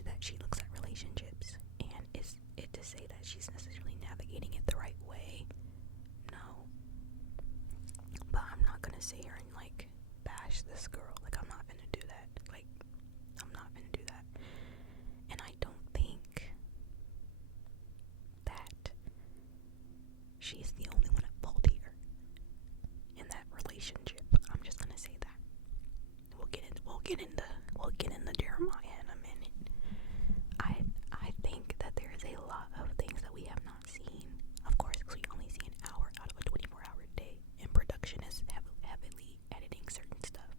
that she looks at relationships, and is it to say that she's necessarily navigating it the right way? No. But I'm not gonna sit here and like bash this girl. Like, I'm not gonna do that. Like, I'm not gonna do that. And I don't think that she's the only one at fault here in that relationship. I'm just gonna say that. We'll get into Jeremiah in a minute. I think that there's a lot of things that we have not seen. Of course, because we only see an hour out of a 24-hour day, and production is heavily editing certain stuff.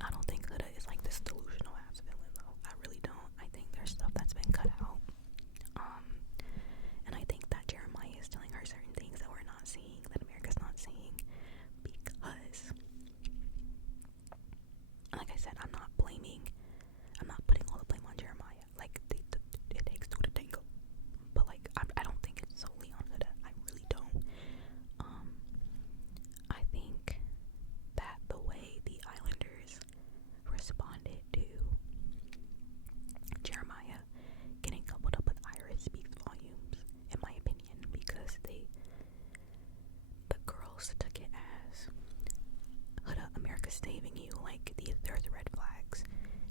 I don't think Huda is like this delusional ass villain, though. I really don't. I think there's stuff that's been cut out. And I think that Jeremiah is telling her certain things that we're not seeing, that America's not seeing, because, like I said, I'm not putting all the blame on Jeremiah. Like, it takes two to tango. But, like, I don't think it's solely on Huda. I really don't. I think that the way the Islanders responded to Jeremiah getting coupled up with Iris speaks volumes, in my opinion, because the girls took it as, Huda, America's saving you, like, there's red flags.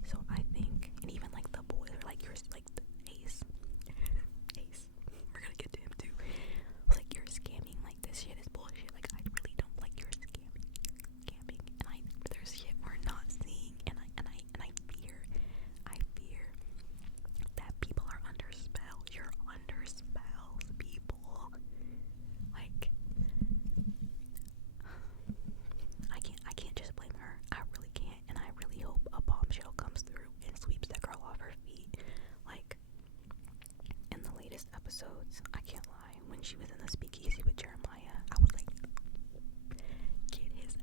So I think, and even like the boys are like, you're like the Ace, we're gonna get to him too, like, you're scamming, like, this shit is bullshit, like, I really don't like your scamming, and there's shit we're not seeing, and I fear that people are under spell. You're under spells, people. Like, I can't just blame her. I really can't, and I really hope a bombshell comes through and sweeps that girl off her feet. Like, in the latest episodes, I can't lie, when she was in the speakeasy with Jeremiah, I was like, get his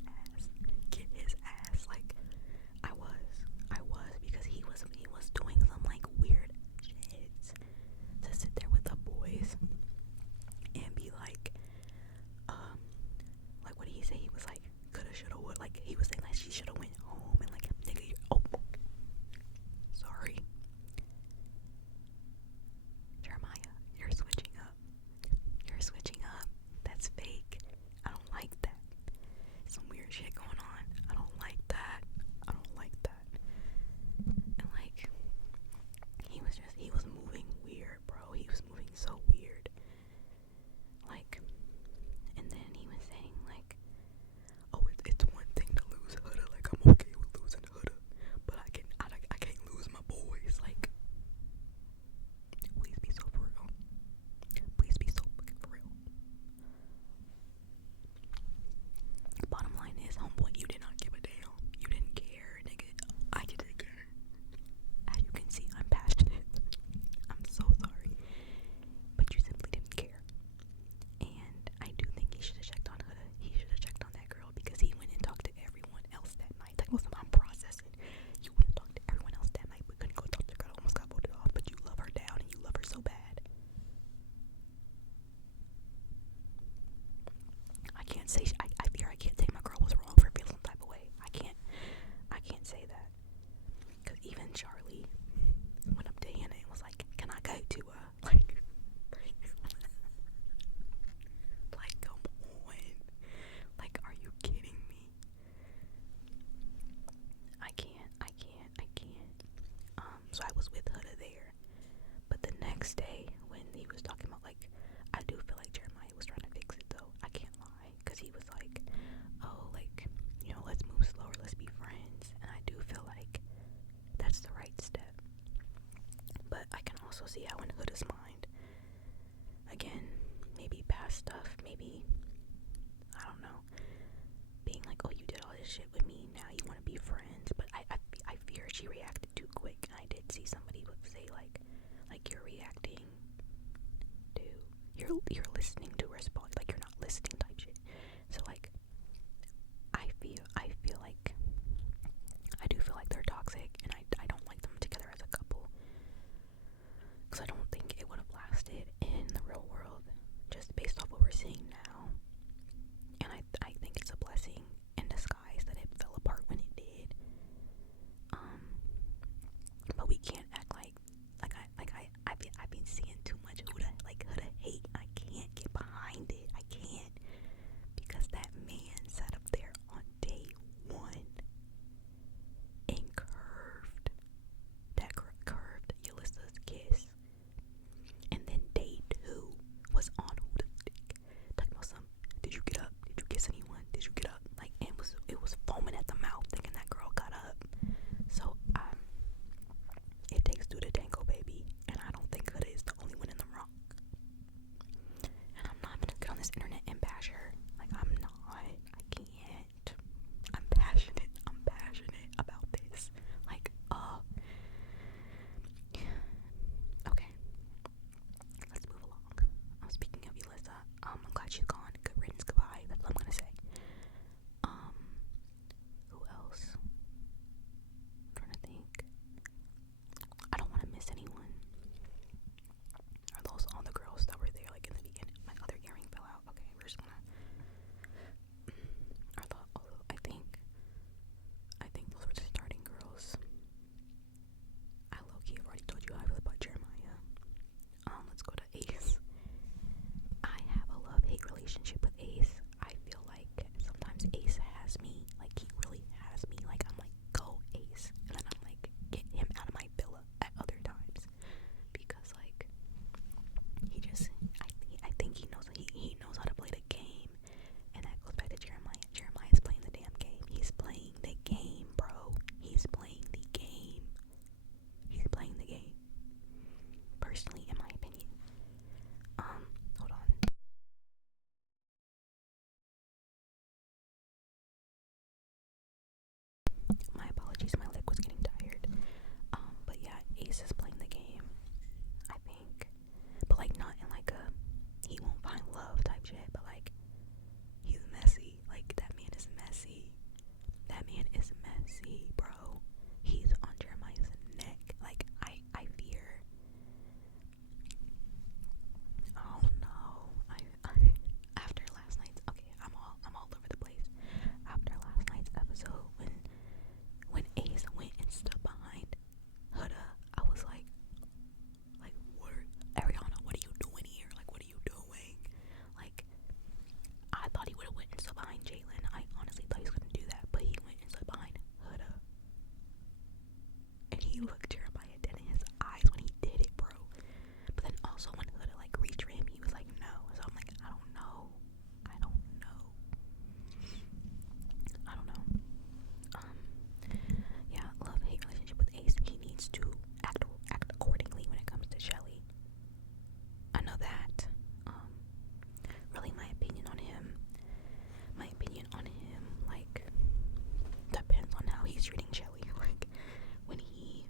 ass. Like, I was, because he was doing some like weird shit to sit there with the boys and be like, what did he say? He was like, coulda, shoulda, would. Like, he was saying that she shoulda went home, and like, nigga, sorry, Jeremiah, you're switching up. That's fake. I don't like that. Some weird shit going on. I don't like that. And like, he was moving weird, bro. He was moving so weird. Like, and then he was saying like, oh, it's one thing to lose Huda. Like, I'm okay with losing Huda, but I can't lose my boys. Like, please be so for real. Please be so fucking for real. Bottom line is, homeboy, you did not give a damn. You didn't care, nigga. I didn't care. As you can see, I'm passionate. I'm so sorry. But you simply didn't care. And I do think he should have checked on Huda. He should have checked on that girl, because he went and talked to everyone else that night. Like, listen, I'm processing. You went and talked to everyone else that night, but couldn't go talk to the girl that almost got voted off. But you love her down, and you love her so bad. I fear I can't say my girl was wrong for feeling some type of way. I can't say that. Because even Charlie went up to Hannah and was like, can I go to like, like, come on. Like, are you kidding me? I can't. So I was with Huda there. But the next day, when he was talking about, like, I do feel like Jeremiah was trying to fix it, though. I can't lie. Because he was like, oh, like, you know, let's move slower, let's be friends. And I do feel like that's the right step. But I can also see how in Huda's mind, again, maybe past stuff, maybe, I don't know, being like, oh, you did all this shit with me, now you want to be friends. But I fear she reacted too quick. And I did see somebody would say, like you're reacting to, you're listening to respond, like, you're not listening type shit. So, like, I feel like, I do feel like they're toxic, and I don't like them together as a couple, because I don't think it would have lasted in the real world, just based off what we're seeing now. And I think it's a blessing in disguise that it fell apart when it did, he looked Jeremiah dead in his eyes when he did it, bro. But then also when Huda like reached for him, he was like, no. So I'm like, I don't know. Yeah, love-hate relationship with Ace. He needs to act accordingly when it comes to Shelly. I know that. Really, my opinion on him, like, depends on how he's treating Shelly. Like, when he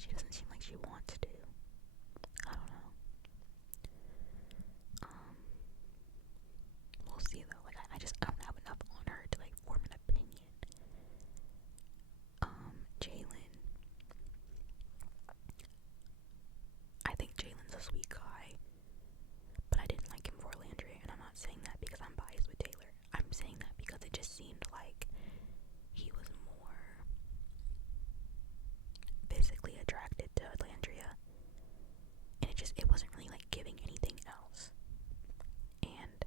but she doesn't seem like she wants to. I don't know. We'll see though. Like I don't have enough on her to like form an opinion. Jalen. I think Jalen's a sweet guy, but I didn't like him for Landry, and I'm not saying that because I'm biased with Taylor. I'm saying that because it just seemed like he was more physically attracted to Landria, and it wasn't really like giving anything else. And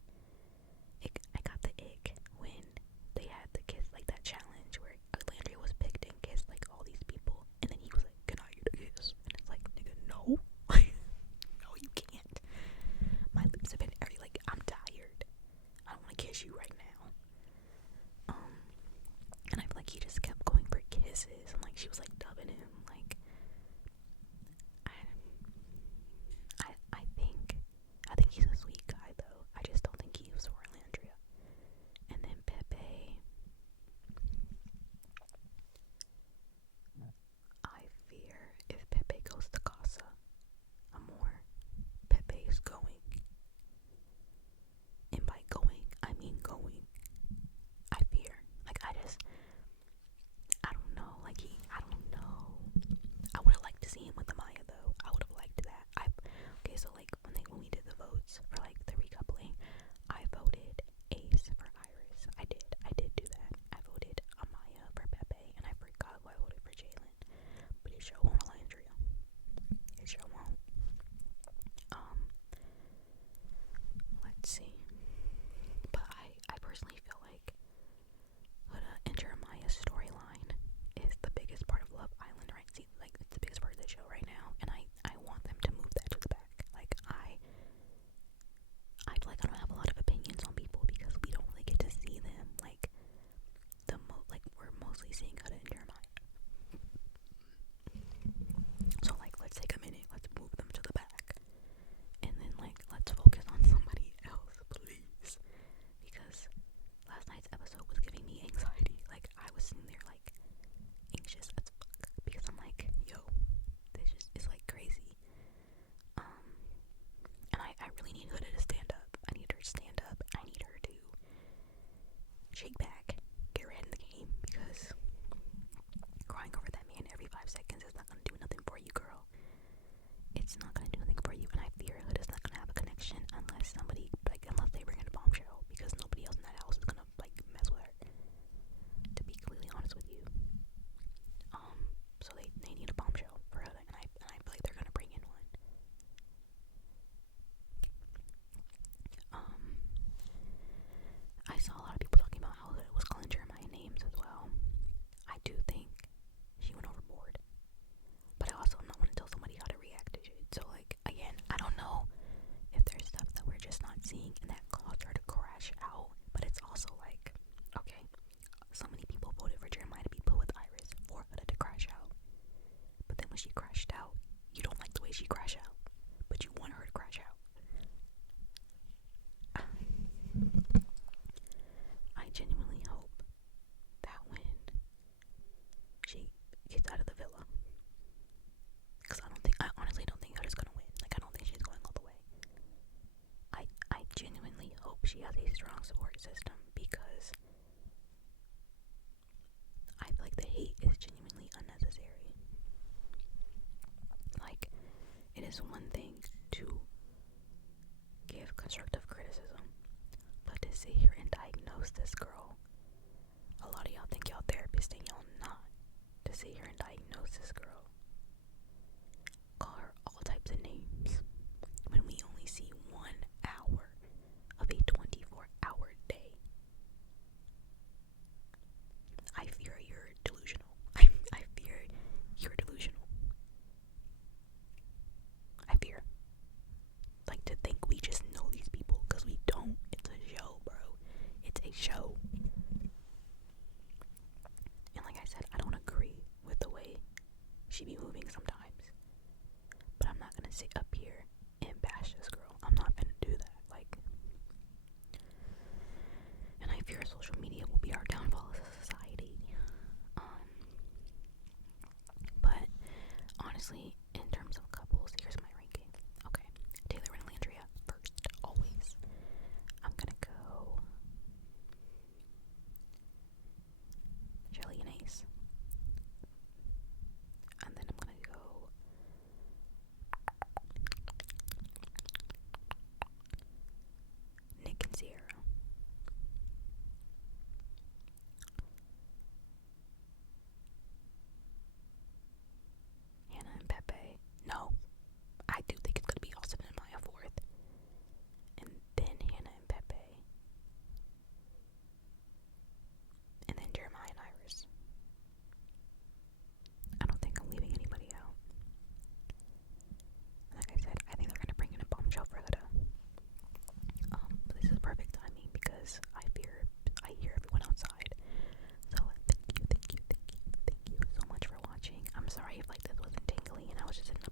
I got the ick when they had the kiss, like that challenge where Landria was picked and kissed like all these people, and then he was like, "Can I get a kiss?" And it's like, nigga, no. No, you can't. My lips have been like, I'm tired. I don't want to kiss you right now. And I feel like he just kept going for kisses, and like she was like dubbing him. Like, I think he's a sweet guy though. I just don't think he was for Landria. And then Pepe, I fear if Pepe goes to Casa Amor, Pepe is going. And by going, I mean going. I fear. Like, I don't know. Like, I don't know. I would have liked to see him with Amaya, though. I would have liked that. Okay, so, like, when we did the votes for, like, the recoupling, I voted Ace for Iris. I did do that. I voted Amaya for Pepe, and I forgot who I voted for Jalen. But it sure won't Landria. It sure won't. Let's see. But I personally feel like Huda and Jeremiah's storyline is the biggest part of Love Island, right? See, like, it's the biggest part of the show right now, and I want them to move that to the back. Like, I feel like I don't have a lot of opinions on people because we don't really get to see them. Like, we're mostly seeing Huda and Jeremiah. So, like, let's take a minute, let's move them to the back, and then, like, let's focus on somebody else, please. Because last night's episode was giving me anxiety. Like, I was sitting there, like, anxious as fuck. Because I'm like, yo, this just is, like, crazy. And I really need Huda to stand up. I need her to stand up. I need her to shake back, get her head in the game. Because crying over that man every 5 seconds is not gonna do nothing for you, girl. It's not gonna do nothing for you. And I fear Huda's not gonna have a connection unless they bring in a bombshell, because nobody else in that house is gonna like mess with her, to be completely honest with you. So they need a bombshell for Huda, and I feel like they're gonna bring in one. I saw a lot of people talking about how Huda was calling Jeremiah names as well. I do think she went overboard, but I also am not want to tell somebody how to react to it. So, like, again, I don't know if there's stuff that we're just not seeing and that caused her to crash out. But it's also like, okay, so many people voted for Jeremiah to be put with Iris for Huda to crash out. But then when she crashed out, you don't like the way she crashed out, but you want her to crash out. I genuinely hope that when she gets out of the villa, because I honestly don't think Huda's gonna win. Like, I don't think she's going all the way. I genuinely hope she has a strong support system, because I feel like the hate is genuinely unnecessary. Like, it is one thing to give constructive criticism, but to sit here and diagnose this girl, a lot of y'all think y'all therapists and y'all not. To sit here and diagnose this girl, call her all types of names, when we only see 1 hour of a 24-hour day. I fear you're delusional. I fear you're delusional. I fear. Like, to think we just know these people, because we don't. It's a show, bro. It's a show. And like I said, I don't agree with the way she be moving sometimes, but I'm not gonna sit up here and bash this girl. I'm not gonna do that. Like, and I fear social media will be our downfall as a society. But honestly, honestly, in terms of couples, here's my ranking. Okay, Taylor and Landria first, always. I'm gonna go Shelly and Ace. And then I'm gonna go Nick and Sierra. Hannah and Pepe. No, I do think it's gonna be Austin and Maya fourth. And then Hannah and Pepe. And then Jeremiah and Iris. I don't think I'm leaving anybody out. Like I said, I think they're gonna bring in a bombshell for Huda. But this is perfect timing because I hear everyone outside. So thank you so much for watching. I'm sorry if like this wasn't tingly and I was just in a